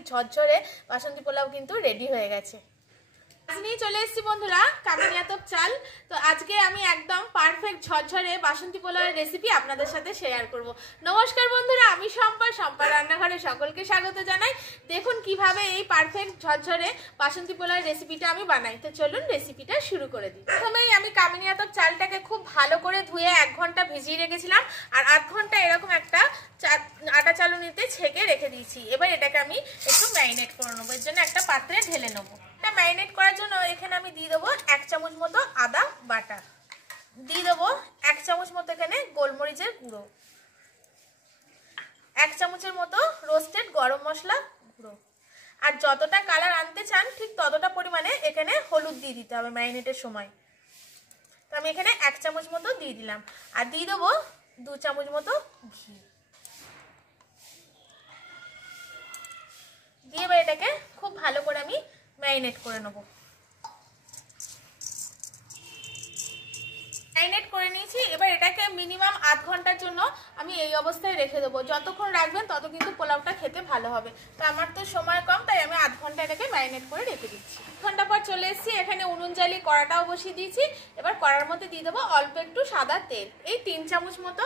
Perfect ঝরঝরে বাসন্তী পোলাও কিন্তু ready হয়ে গেছে। আজ নিয়ে চলে এসেছি বন্ধুরা কামিনিয়াতপ চাল। তো আজকে আমি একদম পারফেক্ট ঝরঝরে বাসন্তী পোলাওয়ের রেসিপি আপনাদের সাথে শেয়ার করব। নমস্কার বন্ধুরা, আমি সম্পার রান্নাঘরে সকলকে স্বাগত জানাই। দেখুন কিভাবে এই পারফেক্ট ঝরঝরে বাসন্তী পোলাওয়ের রেসিপিটা আমি বানাই। তো চলুন রেসিপিটা শুরু করে দিই। প্রথমেই আমি কামিনিয়াতপ চালটাকে খুব ভালো করে ধুয়ে 1 ঘন্টা ভিজিয়ে রেখেছিলাম, আর 8 ঘন্টা এরকম একটা আটা চালুনিতে ছেঁকে রেখে দিয়েছি। এবার এটাকে আমি একটু ম্যারিনেট করে নেবো, এর জন্য একটা পাত্রে ঢেলে নেবো। এটা ম্যারিনেট করার জন্য এখানে আমি দিয়ে দেবো 1 চামচ মতো আদা বাটা, দিয়ে দেবো 1 চামচ মতো এখানে গোলমরিচের গুঁড়ো, 1 চামচের মতো রোস্টেড গরম মশলা গুঁড়ো, আর যতটা কালার আনতে চান ঠিক ততটা পরিমাণে এখানে হলুদ দিয়ে দিতে হবে ম্যারিনেটের সময়। তো আমি এখানে 1 চামচ মতো দিয়ে দিলাম, আর দিয়ে দেবো 2 চামচ মতো ঘি দিয়ে এবার এটাকে খুব ভালো করে আমি ম্যারিনেট করে নেব। ম্যারিনেট করে নিয়েছি, এবার এটাকে মিনিমাম 8 ঘন্টার জন্য আমি এই অবস্থায় রেখে দেবো। যতক্ষণ রাখবেন তত কিন্তু পোলাওটা খেতে ভালো হবে। তো আমার তো সময় কম, তাই আমি 8 ঘন্টা এটাকে ম্যারিনেট করে রেখে দিচ্ছি। 8 ঘন্টা পর চলে এসেছি, এখানে উনুন জ্বালিয়ে কড়াটাও বসিয়ে দিয়েছি। এবার কড়ার মধ্যে দিয়ে দেবো অল্প একটু সাদা তেল, এই 3 চামচ মতো।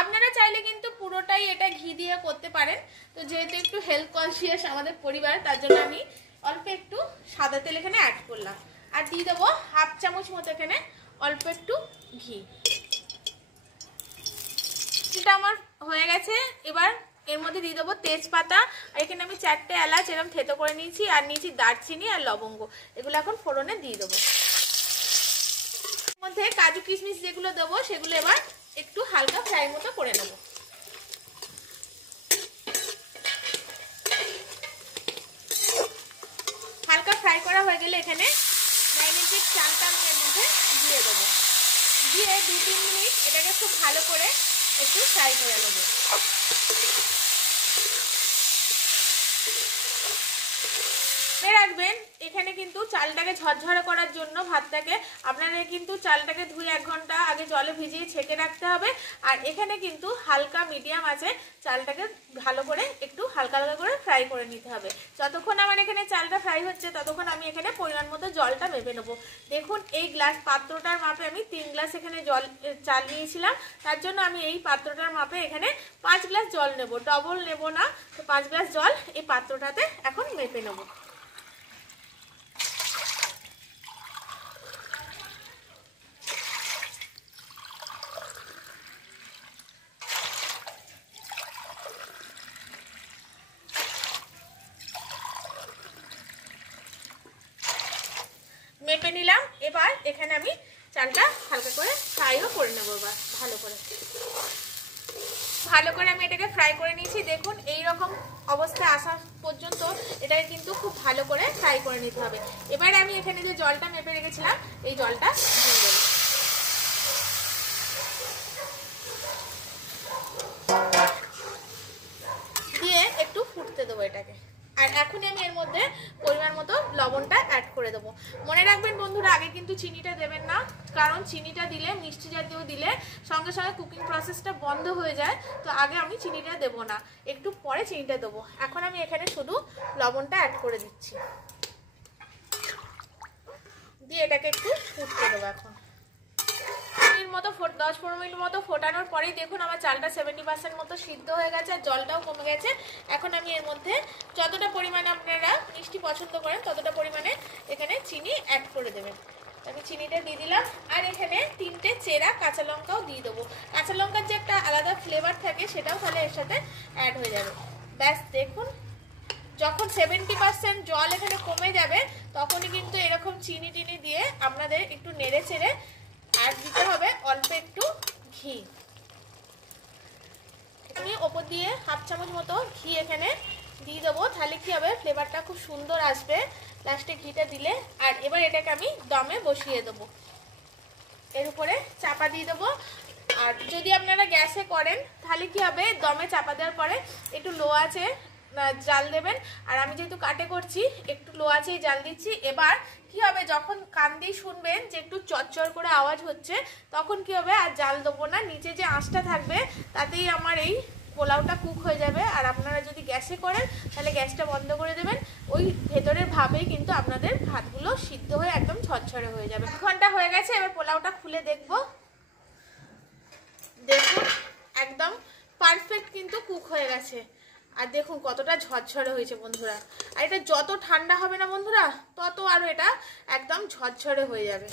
আপনারা চাইলে কিন্তু পুরোটাই এটা ঘি দিয়ে করতে পারেন। তো যেহেতু একটু হেলথ কনসিয়াস আমাদের পরিবার, তার জন্য আমি অল্প একটু সাদা তেল এখানে অ্যাড করলাম, আর দিয়ে দেবো 1/2 চামচ মতো এখানে অল্প একটু ঘি। এটা আমার হয়ে গেছে। এবার এর মধ্যে দিয়ে দেবো তেজপাতা, আর এখানে আমি 4টে এলাচ এরকম থেতো করে নিয়েছি, আর নিয়েছি দারচিনি আর লবঙ্গ। এগুলো এখন ফোড়নে দিয়ে দেবো। এর মধ্যে কাজু কিশমিশ যেগুলো দেবো সেগুলো এবার একটু হালকা ফ্রাই মতো করে নেব। হালকা ফ্রাই করা হয়ে গেলে এখানে ম্যারিনেটেড চালটা আমি এর মধ্যে দিয়ে দেবো, দিয়ে 2-3 মিনিট এটাকে খুব ভালো করে একটু ফ্রাই করে নেব। মনে রাখবেন এখানে কিন্তু চালটাকে ঝরঝরে করার জন্য ভাতটাকে আপনাদের কিন্তু চালটাকে ধুয়ে 1 ঘন্টা আগে জলে ভিজিয়ে ছেঁকে রাখতে হবে। আর এখানে কিন্তু হালকা মিডিয়াম আছে চালটাকে ভালো করে একটু হালকা হালকা করে ফ্রাই করে নিতে হবে। যতক্ষণ আমার এখানে চালটা ফ্রাই হচ্ছে ততক্ষণ আমি এখানে পরিমাণ মতো জলটা মেপে নেবো। দেখুন এই গ্লাস পাত্রটার মাপে আমি 3 গ্লাস এখানে চাল নিয়েছিলাম, তার জন্য আমি এই পাত্রটার মাপে এখানে 5 গ্লাস জল নেব, ডবল নেব না। তো 5 গ্লাস জল এই পাত্রটাতে এখন মেপে নেব। মেপে নিলাম। এবার এখানে আমি চালটা হালকা করে ফ্রাইও করে নেবো। এবার ভালো করে আমি এটাকে ফ্রাই করে নিয়েছি। দেখুন এই রকম অবস্থায় আসা পর্যন্ত এটাকে কিন্তু খুব ভালো করে ফ্রাই করে নিতে হবে। এবার আমি এখানে যে জলটা মেপে রেখেছিলাম এই জলটা দিয়ে দেবো। দিয়ে একটু ফুটতে দেবো এটাকে। আর এখনই আমি এর মধ্যে পরিমাণ মতো লবণটা অ্যাড করে দেবো। মনে রাখবেন বন্ধুরা আগে কিন্তু চিনিটা দেবেন না, কারণ চিনিটা দিলে মিষ্টি জাতীয় দিলে সঙ্গে সঙ্গে কুকিং প্রসেসটা বন্ধ হয়ে যায়। তো আগে আমি চিনিটা দেবো না, একটু পরে চিনিটা দেবো। এখন আমি এখানে শুধু লবণটা অ্যাড করে দিচ্ছি, দিয়ে এটাকে একটু ফুটতে দেবো। এখন 10-15 মিনিট মতো ফোটানোর পরেই দেখুন আমার চালটা 70% মতো সিদ্ধ হয়ে গেছে, আর জলটাও কমে গেছে। এখন আমি এর মধ্যে যতটা পরিমাণে আপনারা মিষ্টি পছন্দ করেন ততটা পরিমাণে এখানে চিনি অ্যাড করে দেবেন। আমি চিনিটা দিয়ে দিলাম, আর এখানে 3টে চেরা কাঁচা লঙ্কাও দিয়ে দেবো। কাঁচা লঙ্কার যে একটা আলাদা ফ্লেভার থাকে সেটাও তাহলে এর সাথে অ্যাড হয়ে যাবে। ব্যাস দেখুন যখন 70% জল এখানে কমে যাবে তখনই কিন্তু এরকম চিনি টিনি দিয়ে আপনাদের একটু নেড়ে চেড়ে আর দিতে হবে অল্প একটু ঘি। আমি ওপর দিয়ে 1/2 চামচ মতো ঘি এখানে দিয়ে দেবো, তাহলে কি হবে ফ্লেভারটা খুব সুন্দর আসবে লাস্টে ঘিটা দিলে। আর এবার এটাকে আমি দমে বসিয়ে দেবো, এর উপরে চাপা দিয়ে দেবো। আর যদি আপনারা গ্যাসে করেন তাহলে কি হবে দমে চাপা দেওয়ার পরে একটু লো আছে জাল দেবেন, আর আমি যেহেতু কাটে করছি একটু লো আঁচেই জাল দিচ্ছি। এবার কি হবে যখন কান দিয়ে শুনবেন যে একটু চরচর করে আওয়াজ হচ্ছে তখন কি হবে আর জাল দেবো না, নিচে যে আঁচটা থাকবে তাতেই আমার এই পোলাওটা কুক হয়ে যাবে। আর আপনারা যদি গ্যাসে করেন তাহলে গ্যাসটা বন্ধ করে দেবেন, ওই ভেতরের ভাবেই কিন্তু আপনাদের ভাতগুলো সিদ্ধ হয়ে একদম ঝরঝরে হয়ে যাবে। 2 ঘন্টা হয়ে গেছে, এবার পোলাওটা খুলে দেখব। দেখুন একদম পারফেক্ট কিন্তু কুক হয়ে গেছে। আর দেখুন কতটা ঝরঝরে হয়েছে বন্ধুরা। আর এটা যত ঠান্ডা হবে না বন্ধুরা, তত আরও এটা একদম ঝরঝরে হয়ে যাবে।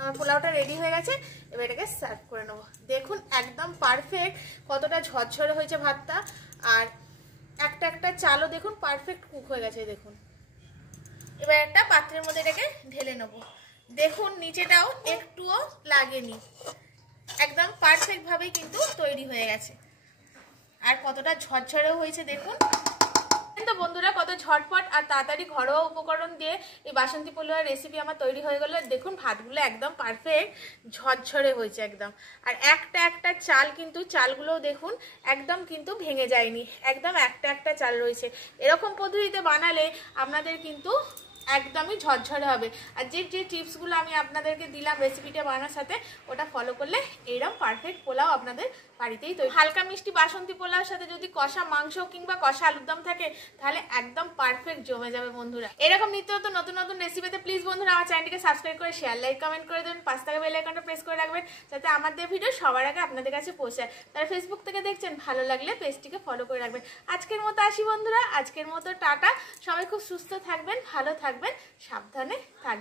আমার পোলাওটা রেডি হয়ে গেছে, এবার এটাকে সার্ভ করে নেবো। দেখুন একদম পারফেক্ট কতটা ঝরঝরে হয়েছে ভাতটা। আর একটা একটা চালও দেখুন পারফেক্ট কুক হয়ে গেছে। দেখুন এবার একটা পাত্রের মধ্যে এটাকে ঢেলে নেবো। দেখুন নিচেটাও একটুও লাগেনি, একদম পারফেক্ট ভাবেই কিন্তু তৈরি হয়ে গেছে। আর কতটা ঝরঝরেও হয়েছে দেখুন। তো বন্ধুরা কত ঝটপট আর তাড়াতাড়ি ঘরোয়া উপকরণ দিয়ে এই বাসন্তী পোলাওয়ের রেসিপি আমার তৈরি হয়ে গেল। দেখুন ভাতগুলো একদম পারফেক্ট ঝরঝরে হয়েছে একদম। আর একটা একটা চাল কিন্তু চালগুলোও দেখুন একদম কিন্তু ভেঙে যায়নি, একদম একটা একটা চাল রয়েছে। এরকম পদ্ধতিতে বানালে আপনাদের কিন্তু একদমই ঝরঝরে হবে। আর যে যে টিপসগুলো আমি আপনাদেরকে দিলাম রেসিপিটা বানানোর সাথে, ওটা ফলো করলে এইরকম পারফেক্ট পোলাও আপনাদের বাড়িতেই তৈরি। হালকা মিষ্টি বাসন্তী পোলাওর সাথে যদি কষা মাংস কিংবা কষা আলুর দম থাকে তাহলে একদম পারফেক্ট জমে যাবে বন্ধুরা। এরকম নিত্য নতুন নতুন রেসিপিতে প্লিজ বন্ধুরা আমার চ্যানেলটিকে সাবস্ক্রাইব করে শেয়ার লাইক কমেন্ট করে দেবেন, পাশে থাকা বেল আইকনটা প্রেস করে রাখবেন যাতে আমাদের ভিডিও সবার আগে আপনাদের কাছে পৌঁছায়। তারা ফেসবুক থেকে দেখছেন, ভালো লাগলে পেজটিকে ফলো করে রাখবেন। আজকের মতো আসি বন্ধুরা, আজকের মতো টাটা। সবাই খুব সুস্থ থাকবেন, ভালো থাকবেন, সাবধানে থাকবেন।